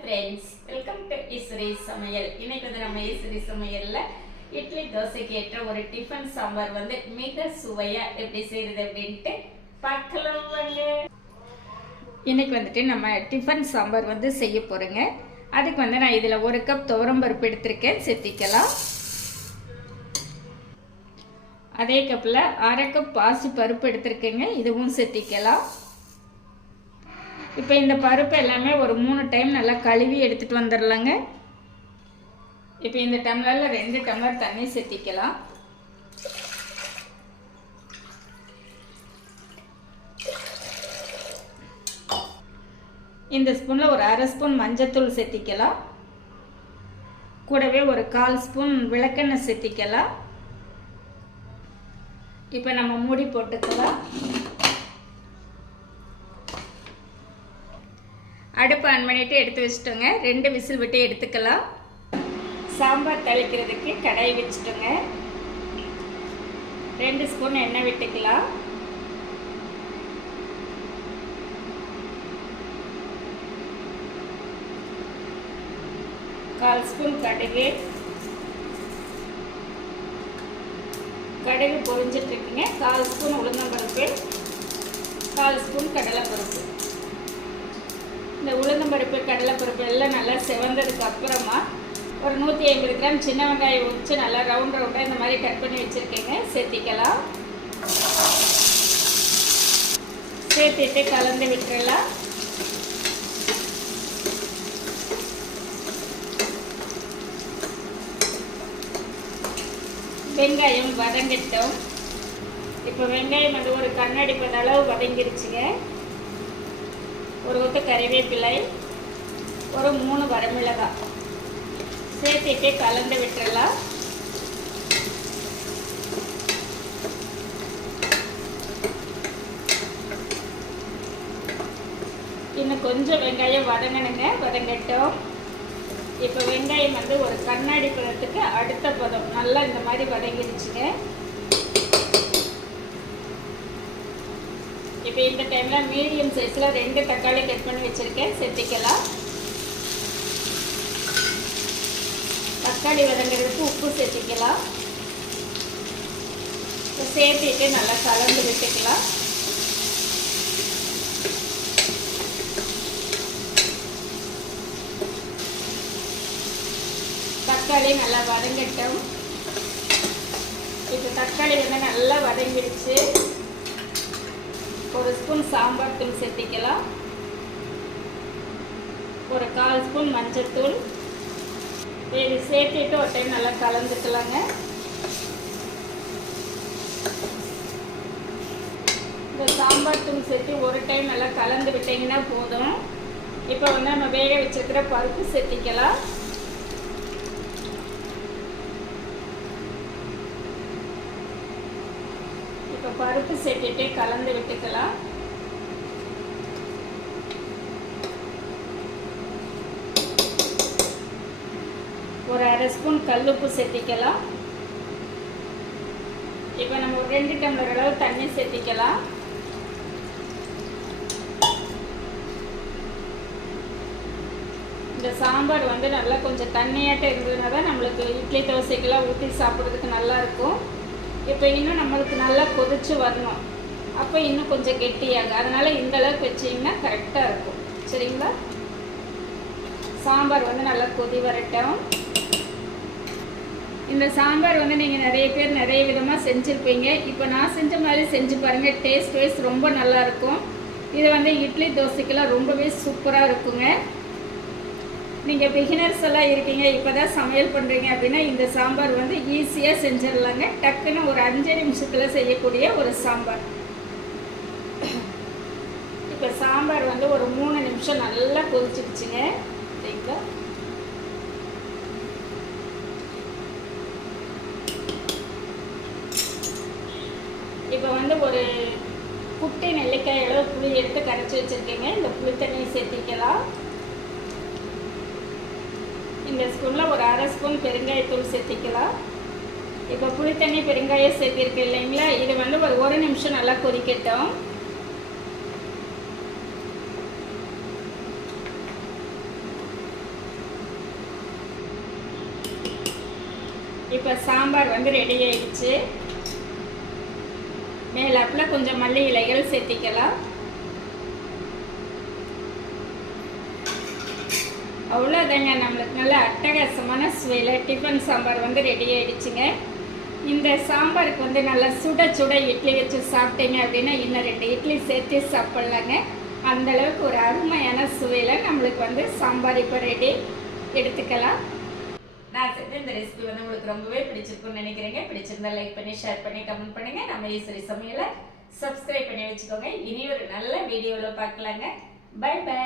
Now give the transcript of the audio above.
Friends, welcome to Eswari சமையல். இன்னைக்கு வந்து நம்ம ஈஸ்வரி சமையல்ல இட்லி தோசைக்கு ஏற்ற ஒரு டிஃபன் சாம்பார் வந்து மிக சுவையா எப்படி செய்யறது அப்படின்ட்டு பார்க்கலாம் வாங்க. இன்னைக்கு வந்துட்டு நம்ம டிஃபன் சாம்பார் வந்து செய்ய போறோங்க. அதுக்கு வந்து நான் இதுல 1 கப் துவரம் பருப்பு எடுத்திருக்கேன், சேர்த்திக்கலாம். அதே கப்ல 1/2 கப் பாசி பருப்பு எடுத்திருக்கேங்க, இதுவும் சேர்த்திக்கலாம். இப்போ இந்த பருப்பு எல்லாமே ஒரு 3 டைம் நல்லா கழுவி எடுத்துட்டு வந்துடலாங்க. இப்போ இந்த டம்ளரில் 2 டம்ளர் தண்ணி சேர்த்திக்கலாம். இந்த ஸ்பூனில் ஒரு 1/2 ஸ்பூன் மஞ்சத்தூள் சேர்த்திக்கலாம். கூடவே ஒரு 1/4 ஸ்பூன் விளக்கெண்ணெய் சேர்த்திக்கலாம். இப்போ நம்ம மூடி போட்டுக்கலாம். அடுப்பு ஆன் பண்ணிட்டு எடுத்து வச்சுட்டோங்க. 2 விசில் விட்டு எடுத்துக்கலாம். சாம்பார் தாளிக்கிறதுக்கு கடாய் வச்சுட்டோங்க. 2 ஸ்பூன் எண்ணெய் விட்டுக்கலாம். கால் ஸ்பூன் கடுகு பொரிஞ்சிட்டு இருக்குங்க. 1/4 ஸ்பூன் உளுந்தம்பருப்பு, 1/4 ஸ்பூன் கடலைப்பருப்பு. இந்த உளுந்தம்பருப்பு கடலைப்பருப்பு எல்லாம் நல்லா செவந்ததுக்கு அப்புறமா ஒரு 150 கிராம் சின்ன வெங்காயம் உரிச்சு நல்லா ரவுண்டாக இந்த மாதிரி கட் பண்ணி வச்சுருக்கேங்க, சேர்த்திக்கலாம். சேர்த்துட்டு கலந்து விட்டுறலாம். வெங்காயம் வதங்கட்டும். இப்போ வெங்காயம் வந்து ஒரு கண்ணாடி பத அளவு வதங்கிருச்சுங்க. ஒரு கொத்து கறிவேப்பிலை, ஒரு 3 வரமிளகாய் சேர்த்துட்டு கலந்து விட்டுறலாம். இன்னும் கொஞ்சம் வெங்காயம் வதங்கட்டும். இப்போ வெங்காயம் வந்து ஒரு கண்ணாடி பதத்துக்கு அடுத்த பதம் நல்லா இந்த மாதிரி வதங்கிடுச்சுங்க. இப்போ இந்த டைமில் மீடியம் சைஸில் 2 தக்காளி கட் பண்ணி வச்சுருக்கேன், சேர்த்திக்கலாம். தக்காளி வதங்கிறதுக்கு உப்பு சேர்த்திக்கலாம். சேர்த்துட்டு நல்லா கலந்து விட்டுக்கலாம். தக்காளி நல்லா வதங்கட்டும். இப்போ தக்காளி வந்து நல்லா வதங்கிடுச்சு. 1 ஸ்பூன் சாம்பார் தூள் சேர்த்திக்கலாம். ஒரு 1/4 ஸ்பூன் மஞ்சத்தூள். இது சேர்த்துட்டு ஒரு டைம் நல்லா கலந்துக்கலாங்க. இந்த சாம்பார் தூள் சேர்த்து ஒரு டைம் நல்லா கலந்து விட்டிங்கன்னா போதும். இப்போ வந்து நம்ம வேக வச்சுருக்கிற பருப்பு சேர்த்திக்கலாம். இப்போ பருப்பு சேர்த்துட்டு கலந்து விட்டுக்கலாம். ஒரு 1/2 ஸ்பூன் கல்லுப்பு சேர்த்திக்கலாம். இப்போ நம்ம ஒரு 2 டம்ளர் அளவு தண்ணி சேர்த்திக்கலாம். இந்த சாம்பார் வந்து நல்லா கொஞ்சம் தண்ணியாட்டம் இருந்ததுன்னா தான் நம்மளுக்கு இட்லி தோசைக்கெல்லாம் ஊற்றி சாப்பிட்றதுக்கு நல்லாயிருக்கும். இப்போ இன்னும் நம்மளுக்கு நல்லா கொதிச்சு வரணும். அப்போ இன்னும் கொஞ்சம் கெட்டியாகும். அதனால் இந்த அளவுக்கு வச்சிங்கன்னா கரெக்டாக இருக்கும். சரிங்களா? சாம்பார் வந்து நல்லா கொதி வரட்டும். இந்த சாம்பார் வந்து நீங்கள் நிறைய பேர் நிறைய விதமாக செஞ்சுருப்பீங்க. இப்போ நான் செஞ்ச மாதிரி செஞ்சு பாருங்கள். டேஸ்ட் வைஸ் ரொம்ப நல்லாயிருக்கும். இது வந்து இட்லி தோசைக்கெல்லாம் ரொம்பவே சூப்பராக இருக்குங்க. நீங்கள் பிகினர்ஸ் எல்லாம் இருக்கீங்க, இப்போ தான் சமையல் பண்ணுறீங்க அப்படின்னா இந்த சாம்பார் வந்து ஈஸியாக செஞ்சிடலாங்க. டக்குன்னு ஒரு 5 நிமிஷத்தில் செய்யக்கூடிய ஒரு சாம்பார். இப்போ சாம்பார் வந்து ஒரு 3 நிமிஷம் நல்லா கொதிச்சிடுச்சுங்க. சரிங்களா? இப்போ வந்து ஒரு குட்டி நெல்லிக்காய் அளவு புளி எடுத்து கரைச்சி வச்சுருக்கேங்க. இந்த புளி தண்ணியை சேர்த்திக்கலாம். இந்த ஸ்பூனில் ஒரு 1/2 ஸ்பூன் பெருங்காயத்தூள் சேர்த்திக்கலாம். இப்போ புளி தண்ணி பெருங்காயம் சேர்த்திருக்கு இல்லைங்களா? இது வந்து ஒரு 1 நிமிஷம் நல்லா கொதிக்கட்டும். இப்போ சாம்பார் வந்து ரெடி ஆயிடுச்சு. மேலாப்பில் கொஞ்சம் மல்லி இலைகள் சேர்த்திக்கலாம். அவ்வளோதாங்க, நம்மளுக்கு நல்ல அட்டகாசமான சுவையில் டிஃபன் சாம்பார் வந்து ரெடி ஆயிடுச்சுங்க. இந்த சாம்பாருக்கு வந்து நல்லா சுட சுட இட்லி வச்சு சாப்பிட்டீங்க அப்படின்னா இன்னும் 2 இட்லி சேர்த்து சாப்பிட்லாங்க. அந்தளவுக்கு ஒரு அருமையான சுவையில் நம்மளுக்கு வந்து சாம்பார் இப்போ ரெடி. எடுத்துக்கலாம். நான் செஞ்ச இந்த ரெசிபி வந்து உங்களுக்கு ரொம்பவே பிடிச்சிருக்குன்னு நினைக்கிறேங்க. பிடிச்சிருந்தா லைக் பண்ணி, ஷேர் பண்ணி, கமெண்ட் பண்ணுங்க. நம்ம ஈஸ்வரி சமையலை சப்ஸ்கிரைப் பண்ணி வச்சுக்கோங்க. இனி ஒரு நல்ல வீடியோவில் பார்க்கலாங்க. Bye by.